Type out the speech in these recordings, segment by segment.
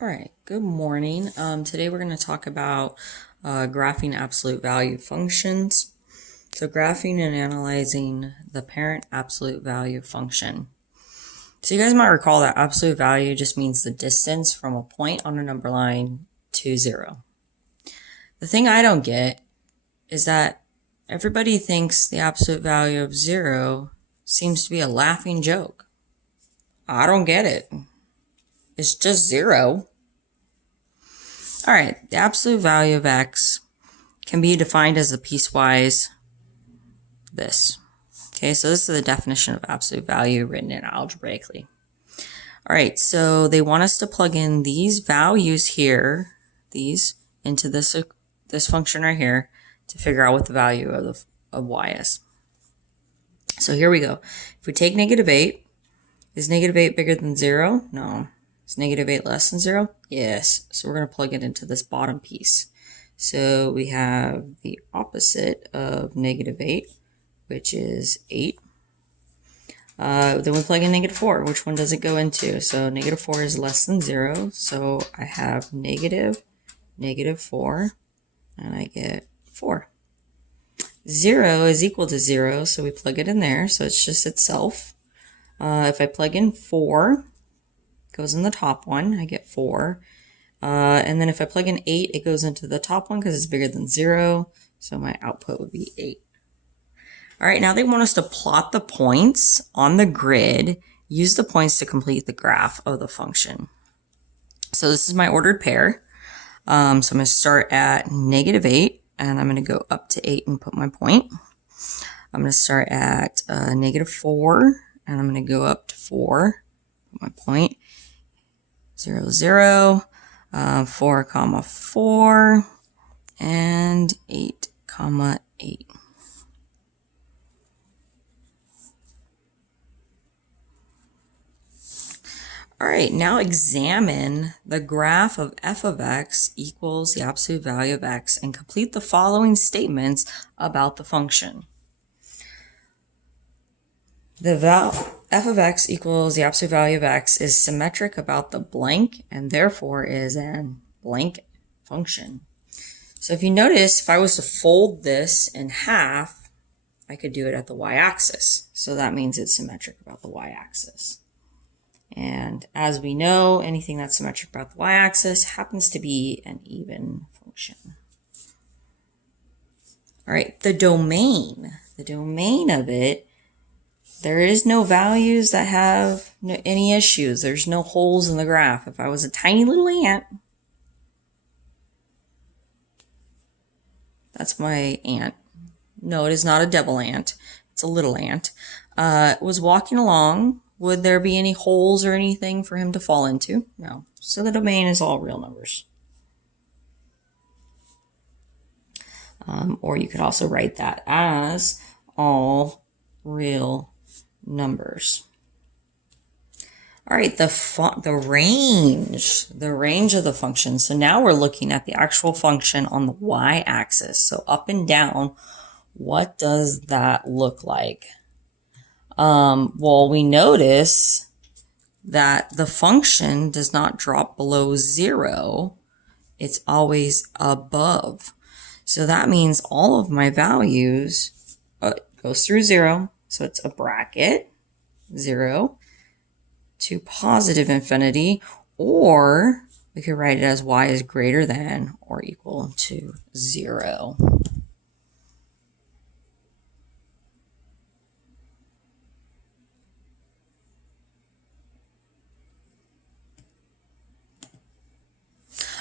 All right, good morning. Today we're going to talk about graphing absolute value functions. So graphing and analyzing the parent absolute value function. So you guys might recall that absolute value just means the distance from a point on a number line to 0. The thing I don't get is that everybody thinks the absolute value of 0 seems to be a laughing joke. I don't get it. It's just 0. All right, the absolute value of x can be defined as the piecewise this. Okay, so this is the definition of absolute value written in algebraically. All right, so they want us to plug in these values here, these, into this function right here to figure out what the value of y is. So here we go. If we take -8, is -8 bigger than 0? No. Is -8 less than 0? Yes. So we're going to plug it into this bottom piece. So we have the opposite of -8, which is 8. Then we plug in -4. Which one does it go into? So -4 is less than 0. So I have -4, and I get 4. 0 is equal to 0, so we plug it in there. So it's just itself. If I plug in 4, goes in the top one, I get 4. And then if I plug in 8, it goes into the top one because it's bigger than 0. So my output would be 8. All right, now they want us to plot the points on the grid, use the points to complete the graph of the function. So this is my ordered pair. So I'm going to start at -8, and I'm going to go up to 8 and put my point. I'm going to start at -4, and I'm going to go up to 4, put my point. 0, 0, 4, 4, and 8, 8. All right, now examine the graph of f of x equals the absolute value of x and complete the following statements about the function. F of x equals the absolute value of x is symmetric about the blank and therefore is an blank function. So if you notice, if I was to fold this in half, I could do it at the y-axis. So that means it's symmetric about the y-axis. And as we know, anything that's symmetric about the y-axis happens to be an even function. All right, the domain of it, there is no values that have any issues. There's no holes in the graph. If I was a tiny little ant, that's my ant. No, it is not a devil ant. It's a little ant. Was walking along. Would there be any holes or anything for him to fall into? No. So the domain is all real numbers. Or you could also write that as all real numbers. All right, the range of the function. So now we're looking at the actual function on the y-axis. So up and down, what does that look like? Well, we notice that the function does not drop below 0. It's always above. So that means all of my values goes through 0. So it's a bracket, 0 to positive infinity, or we could write it as y is greater than or equal to 0.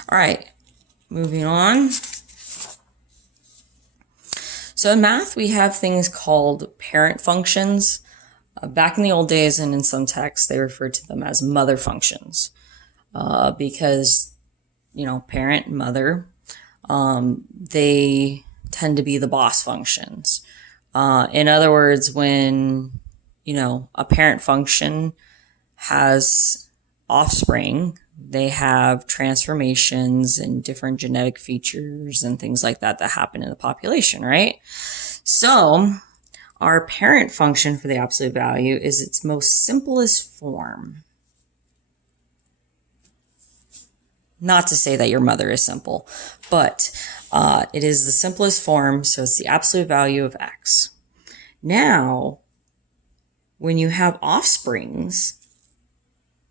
All right, moving on. So in math, we have things called parent functions. Back in the old days and in some texts, they referred to them as mother functions because, parent and mother, they tend to be the boss functions. In other words, when, a parent function has offspring, they have transformations and different genetic features and things like that happen in the population, right? So our parent function for the absolute value is its most simplest form. Not to say that your mother is simple, but it is the simplest form, so it's the absolute value of x. Now, when you have offsprings,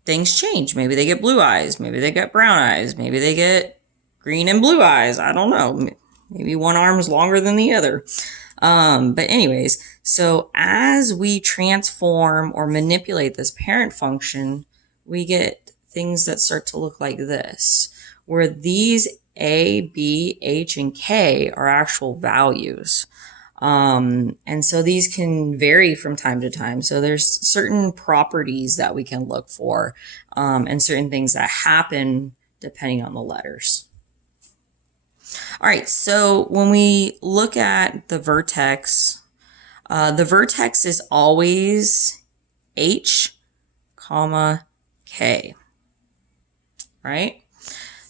things change. Maybe they get blue eyes, maybe they get brown eyes, maybe they get green and blue eyes. I don't know. Maybe one arm is longer than the other. But anyways, so as we transform or manipulate this parent function, we get things that start to look like this, where these A, B, H, and K are actual values. And so these can vary from time to time. So there's certain properties that we can look for, and certain things that happen depending on the letters. All right, so when we look at the vertex is always H, comma, K, right?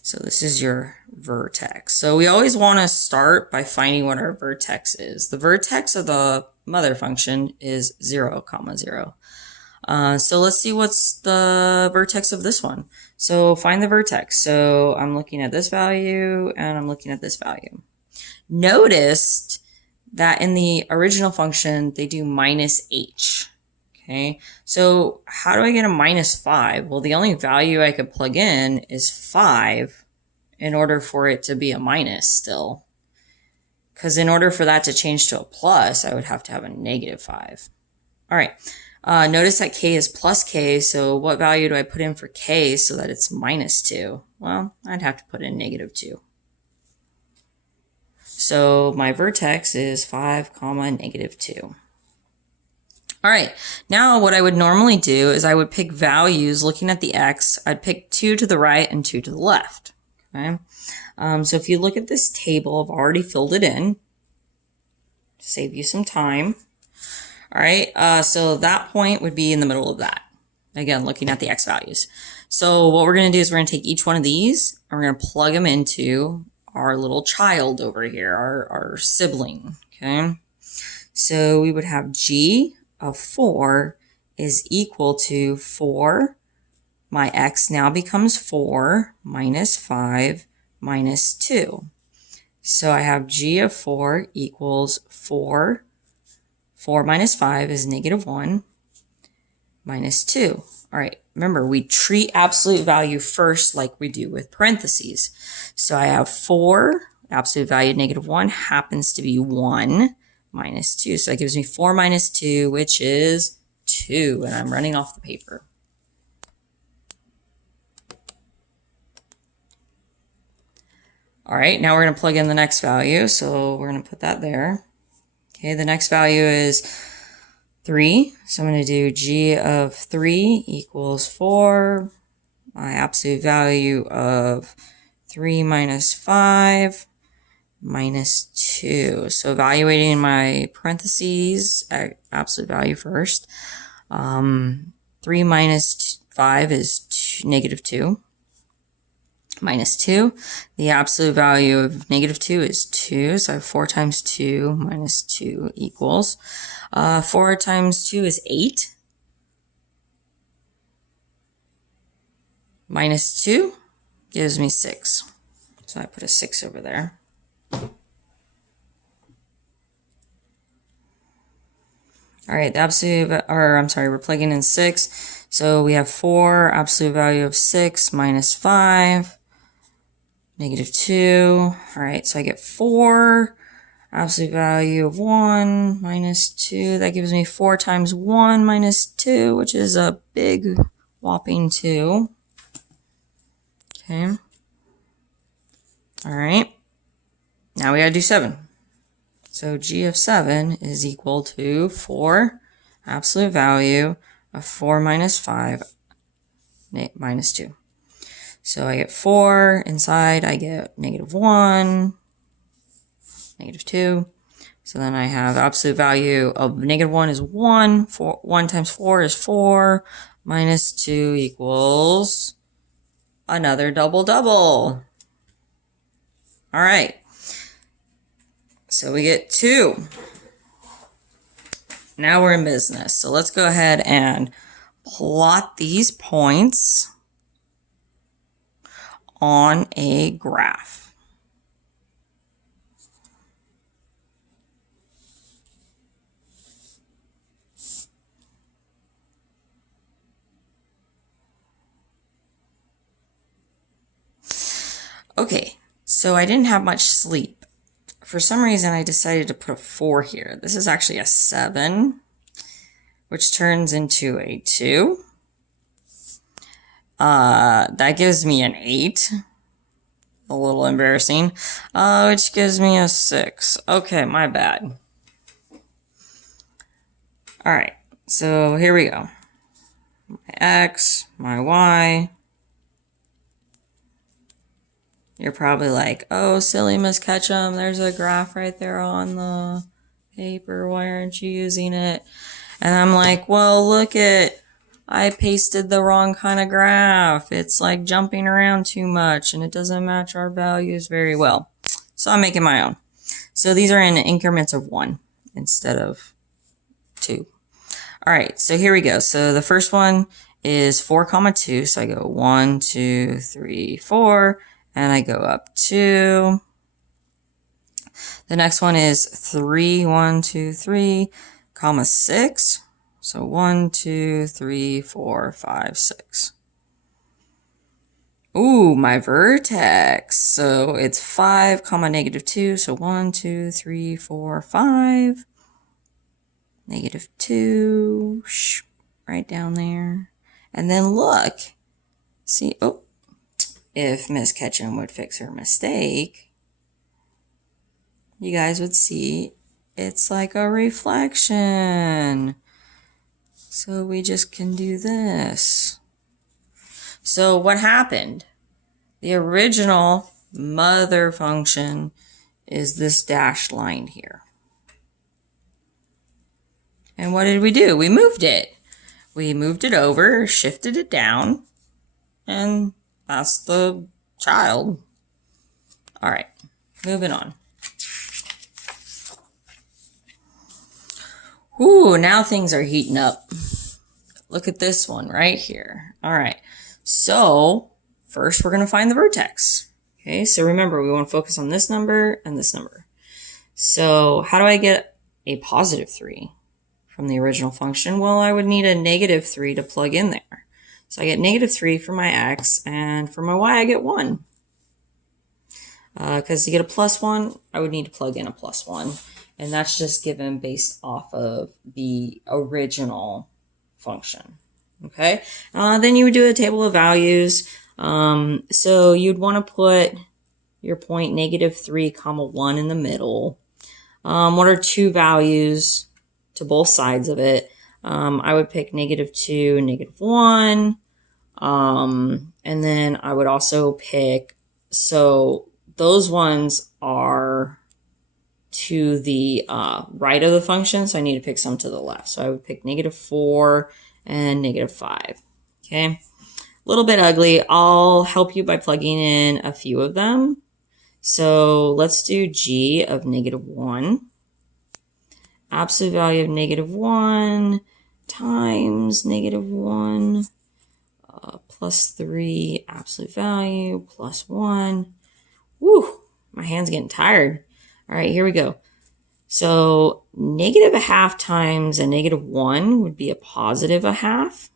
So this is your vertex. So we always want to start by finding what our vertex is. The vertex of the mother function is 0, comma 0. So let's see what's the vertex of this one. So find the vertex. So I'm looking at this value and I'm looking at this value. Notice that in the original function, they do minus h. Okay, so how do I get a minus 5? Well, the only value I could plug in is 5 in order for it to be a minus still. Because in order for that to change to a plus, I would have to have a negative 5. All right. Notice that k is plus k, so what value do I put in for k so that it's minus 2? Well, I'd have to put in negative 2. So my vertex is 5, comma, negative 2. All right, now what I would normally do is I would pick values looking at the x. I'd pick 2 to the right and 2 to the left. Okay, so if you look at this table, I've already filled it in to save you some time. All right, so that point would be in the middle of that. Again, looking at the x values. So what we're going to do is we're going to take each one of these and we're going to plug them into our little child over here, our sibling. Okay, so we would have g of 4 is equal to 4. My x now becomes 4 minus 5 minus 2. So I have g of 4 equals 4. 4 minus 5 is negative 1 minus 2. All right, remember, we treat absolute value first like we do with parentheses. So I have 4, absolute value negative 1 happens to be 1 minus 2. So that gives me 4 minus 2, which is 2, and I'm running off the paper. All right, now we're going to plug in the next value. So we're going to put that there. Okay, the next value is 3. So I'm going to do g of 3 equals 4. My absolute value of 3 minus 5 minus 2. So evaluating my parentheses at absolute value first. 3 minus 5 is negative 2. Minus 2. The absolute value of negative 2 is 2. So I have 4 times 2 minus 2 equals. 4 times 2 is 8. Minus 2 gives me 6. So I put a 6 over there. All right, we're plugging in 6. So we have 4, absolute value of 6 minus 5, negative 2. All right, so I get 4, absolute value of 1 minus 2. That gives me 4 times 1 minus 2, which is a big whopping 2. Okay. All right. Now we gotta do 7. So g of 7 is equal to 4, absolute value of 4 minus 5 minus 2. So I get 4, inside I get negative 1, negative 2. So then I have absolute value of negative 1 is 1, 1 times 4 is 4, minus 2 equals another double. All right. So we get 2. Now we're in business. So let's go ahead and plot these points on a graph. Okay, so I didn't have much sleep. For some reason, I decided to put a 4 here. This is actually a 7, which turns into a 2. That gives me an 8. A little embarrassing. Which gives me a 6. Okay, my bad. Alright, so here we go. My X, my Y. You're probably like, oh, silly Miss Ketchum, there's a graph right there on the paper. Why aren't you using it? And I'm like, well, look at, I pasted the wrong kind of graph. It's like jumping around too much and it doesn't match our values very well. So I'm making my own. So these are in increments of 1 instead of 2. All right, so here we go. So the first one is 4, 2. So I go 1, 2, 3, 4. And I go up 2. The next one is 3, 1, 2, 3, comma 6. So 1, 2, 3, 4, 5, 6. Ooh, my vertex. So it's 5, comma negative 2. So 1, 2, 3, 4, 5. Negative 2. Right down there. And then look. See, oh. If Miss Ketchum would fix her mistake, you guys would see it's like a reflection. So we just can do this. So what happened? The original mother function is this dashed line here. And what did we do? We moved it. We moved it over, shifted it down, and that's the child. All right, moving on. Ooh, now things are heating up. Look at this one right here. All right, so first we're going to find the vertex. Okay, so remember, we want to focus on this number and this number. So how do I get a positive 3 from the original function? Well, I would need a negative 3 to plug in there. So I get negative 3 for my X, and for my Y I get 1. Because to get a plus 1, I would need to plug in a plus 1. And that's just given based off of the original function. Okay? Then you would do a table of values. So you'd want to put your point negative 3, comma 1 in the middle. What are 2 values to both sides of it? I would pick negative 2 and negative 1. And then I would also pick, so those ones are to the right of the function, so I need to pick some to the left. So I would pick negative 4 and negative 5. Okay, a little bit ugly. I'll help you by plugging in a few of them. So let's do g of negative 1. Absolute value of negative 1 times negative 1 plus 3 absolute value plus 1. Woo, my hand's getting tired. All right, here we go. So negative a half times a negative 1 would be a positive a half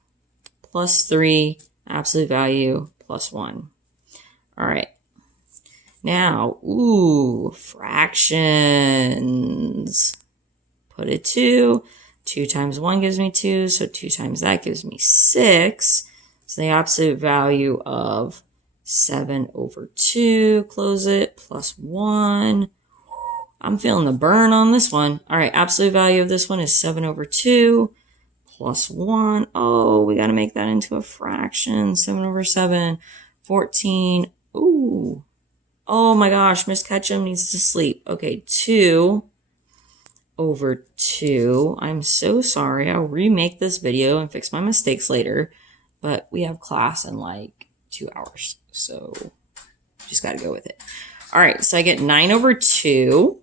plus 3 absolute value plus 1. All right. Now, ooh, fractions. Put it 2. 2 times 1 gives me 2, so 2 times that gives me 6. So the absolute value of 7 over 2, close it, plus 1. I'm feeling the burn on this one. All right, absolute value of this one is 7 over 2 plus 1. Oh, we got to make that into a fraction. 7 over 7, 14. Ooh. Oh my gosh, Miss Ketchum needs to sleep. Okay, 2 over 2. I'm so sorry. I'll remake this video and fix my mistakes later. But we have class in like 2 hours. So just got to go with it. All right, so I get 9 over 2.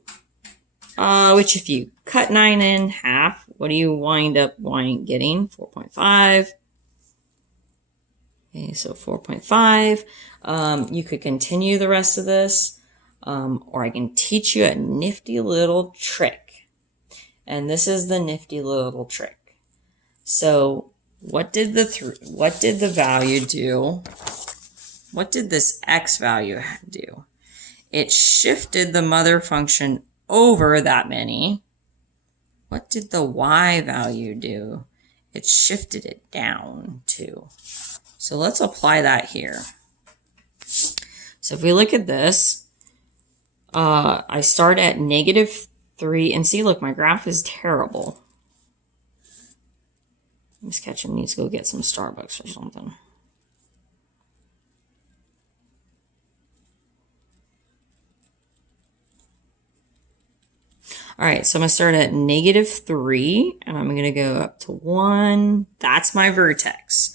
Which if you cut 9 in half, what do you wind up getting? 4.5. Okay, so 4.5. You could continue the rest of this, or I can teach you a nifty little trick. And this is the nifty little trick. So what did the value do? What did this x value do? It shifted the mother function over that many. What did the y value do? It shifted it down too. So let's apply that here. So if we look at this, I start at -3, and see, look, my graph is terrible. Miss Ketchum needs to go get some Starbucks or something. All right, so I'm going to start at -3, and I'm going to go up to 1. That's my vertex.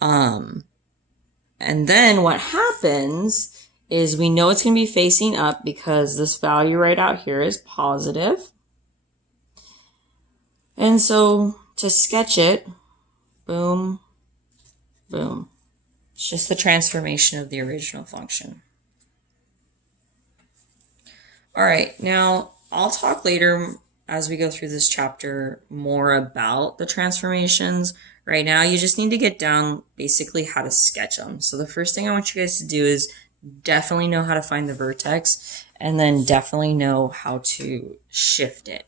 And then what happens is we know it's going to be facing up because this value right out here is positive. And so to sketch it, boom, boom. It's just the transformation of the original function. All right, now I'll talk later as we go through this chapter more about the transformations. Right now, you just need to get down basically how to sketch them. So the first thing I want you guys to do is definitely know how to find the vertex, and then definitely know how to shift it.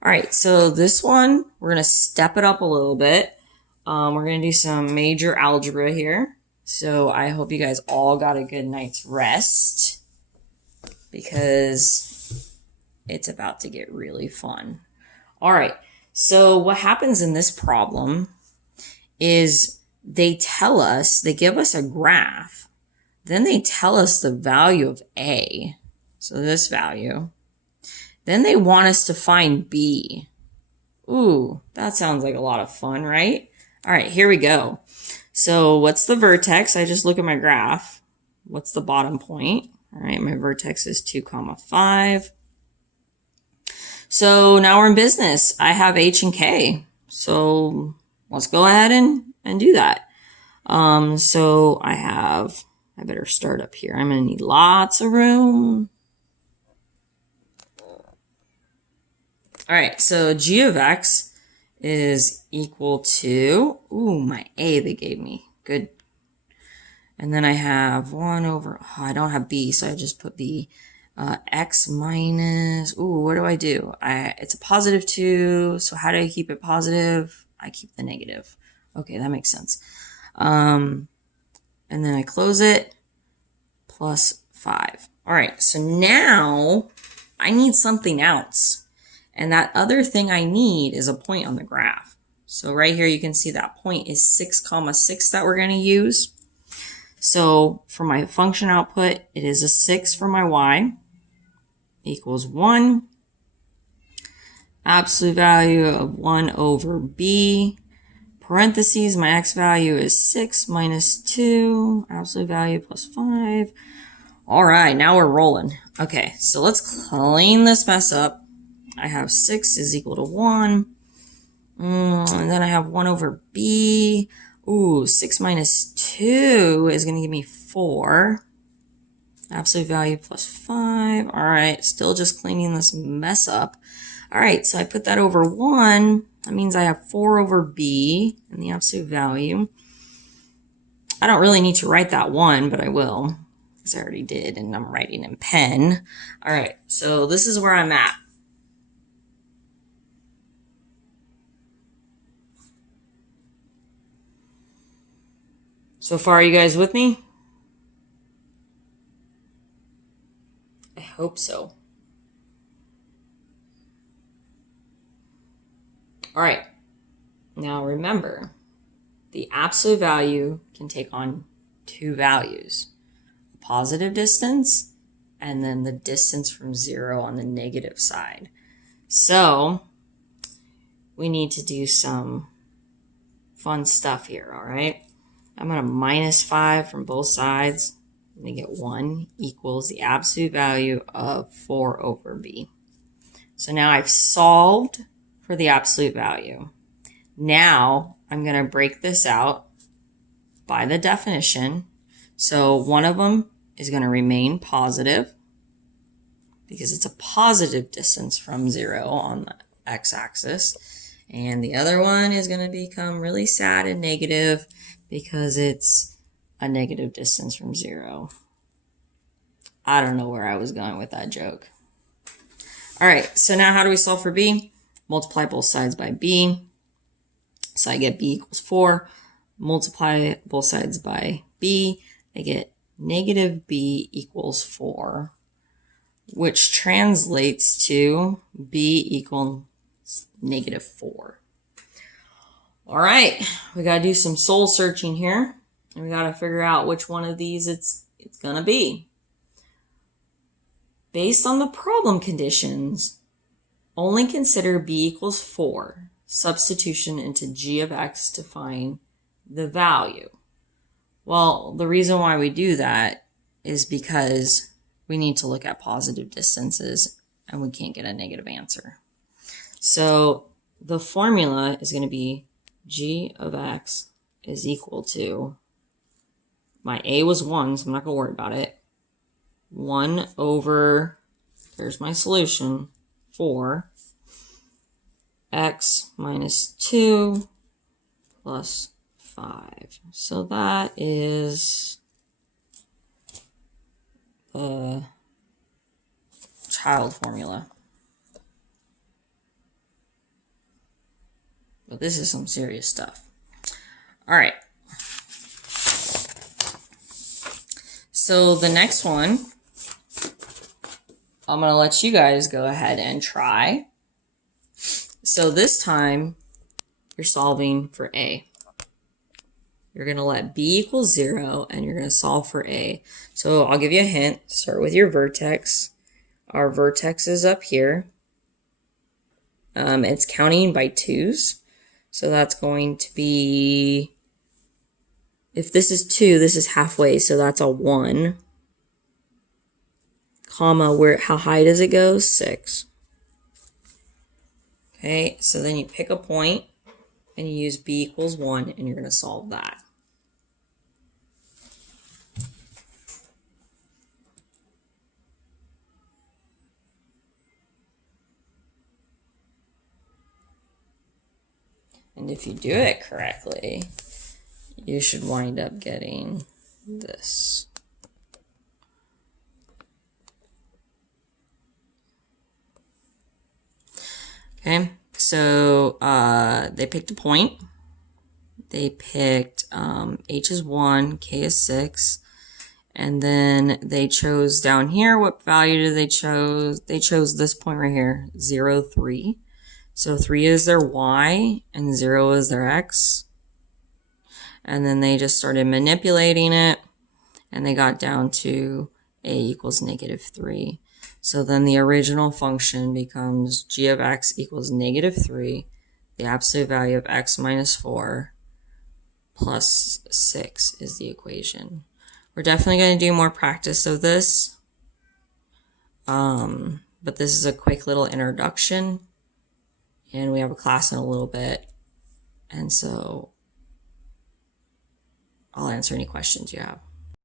All right, so this one, we're going to step it up a little bit. We're going to do some major algebra here. So I hope you guys all got a good night's rest, because it's about to get really fun. All right, so what happens in this problem is they give us a graph, then they tell us the value of A, so this value. Then they want us to find B. Ooh, that sounds like a lot of fun, right? All right, here we go. So what's the vertex? I just look at my graph. What's the bottom point? All right, my vertex is 2, 5. So now we're in business. I have H and K. So let's go ahead and do that. So I better start up here. I'm going to need lots of room. All right, so g of x is equal to, ooh, my A they gave me. Good. And then I have 1 over, I don't have B, so I just put B. X minus, ooh, what do? It's a +2, so how do I keep it positive? I keep the negative. Okay, that makes sense. And then I close it, plus 5. All right, so now I need something else. And that other thing I need is a point on the graph. So right here you can see that point is 6, 6 that we're going to use. So for my function output, it is a 6 for my y equals 1. Absolute value of 1 over b. Parentheses, my x value is 6 minus 2. Absolute value plus 5. All right, now we're rolling. Okay, so let's clean this mess up. I have 6 is equal to 1. And then I have 1 over b. Ooh, 6 minus 2 is going to give me 4. Absolute value plus 5. All right, still just cleaning this mess up. All right, so I put that over 1. That means I have 4 over b in the absolute value. I don't really need to write that 1, but I will, because I already did, and I'm writing in pen. All right, so this is where I'm at. So far, are you guys with me? I hope so. All right, now remember, the absolute value can take on 2 values, a positive distance and then the distance from 0 on the negative side. So we need to do some fun stuff here, all right? I'm going to minus 5 from both sides. I'm going to get 1 equals the absolute value of 4 over b. So now I've solved for the absolute value. Now I'm going to break this out by the definition. So one of them is going to remain positive because it's a positive distance from 0 on the x-axis. And the other one is going to become really sad and negative because it's a negative distance from 0. I don't know where I was going with that joke. All right, so now how do we solve for b? Multiply both sides by b. So I get b equals 4. Multiply both sides by b. I get negative b equals 4, which translates to b equals negative 4. All right, we got to do some soul searching here. And we got to figure out which one of these it's going to be. Based on the problem conditions, only consider b equals 4, substitution into g of x to find the value. Well, the reason why we do that is because we need to look at positive distances and we can't get a negative answer. So the formula is going to be g of x is equal to, my a was 1, so I'm not going to worry about it, 1 over, there's my solution, 4, x minus 2 plus 5. So that is the child formula. But this is some serious stuff. All right. So the next one, I'm going to let you guys go ahead and try. So this time, you're solving for a. You're going to let b equal 0, and you're going to solve for a. So I'll give you a hint. Start with your vertex. Our vertex is up here. It's counting by 2s. So that's going to be, if this is 2, this is halfway, so that's a 1. Comma, how high does it go? 6. Okay, so then you pick a point, and you use b equals 1, and you're going to solve that. And if you do it correctly, you should wind up getting this. Okay, so they picked a point. They picked h is 1, k is 6, and then they chose down here, what value did they chose? They chose this point right here, 0, 3. So 3 is their y and 0 is their x. And then they just started manipulating it and they got down to a equals negative 3. So then the original function becomes g of x equals negative 3, the absolute value of x minus 4 plus 6 is the equation. We're definitely going to do more practice of this, but this is a quick little introduction. And we have a class in a little bit. And so I'll answer any questions you have.